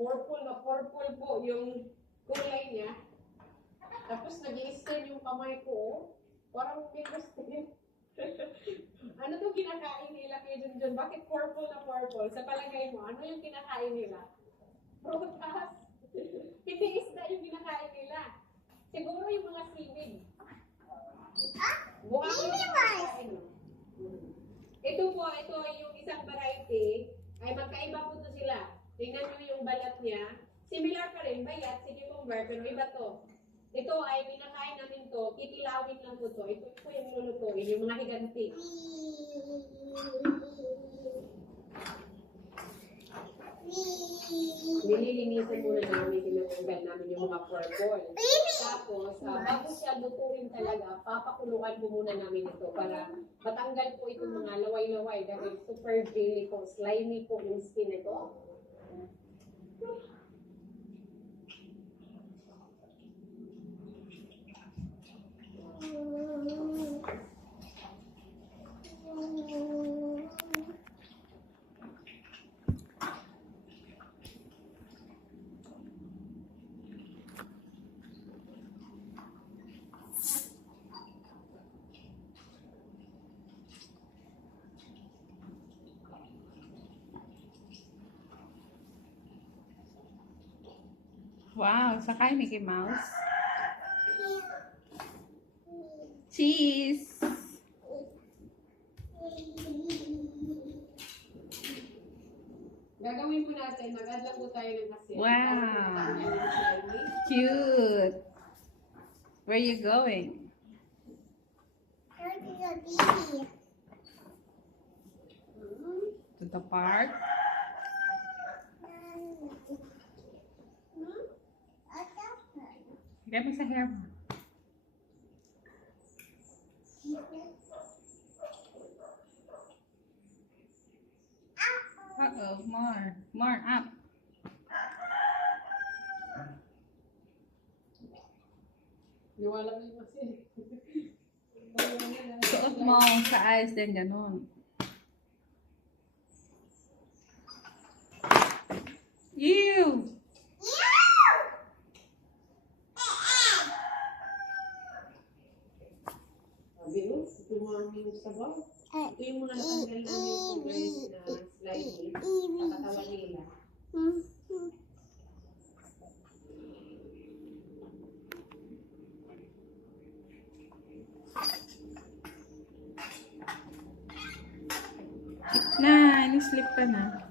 purple po yung kulay niya. Tapos nag-i-stain yung kamay ko, oh. Parang may gusto din. Ano to kinakain nila kay Junjun? Bakit purple na purple? Sa palagay mo, ano yung kinakain nila? Prutas. Hindi isda yung kinakain nila. Siguro yung mga seaweed. Ito po, ito yung isang variety. Ay magkaiba po to sila. Tingnan nyo yung balat niya. Similar pa rin, bayat, si cucumber, pero iba to. Ito ay pinakain namin to, kikilawin lang po to. Ito po yung lulutuin, yung mga higanti. Nililinisan muna namin, tinatanggal namin yung mga purple. Tapos, bago siya lutuin talaga, papakulungan po muna namin ito para matanggal po itong mga laway-laway dahil super jelly po, slimy po yung skin ito. Wow, sakay Mickey Mouse. Cheese. Gagawin po natin, mag-add lang po tayo ng asin. Wow. Cute. Where are you going? To the park? Lagay mo sa hair mo. Uh-oh, more. More, up. Niwala mo yung asin. Suot mo sa eyes din, ganun. Ew! Sabi mo, ito mo ang yung sabaw. Ito yung mga natanggal namin po guys na slightly sa katawan nila. Na, ini-sleep ka na.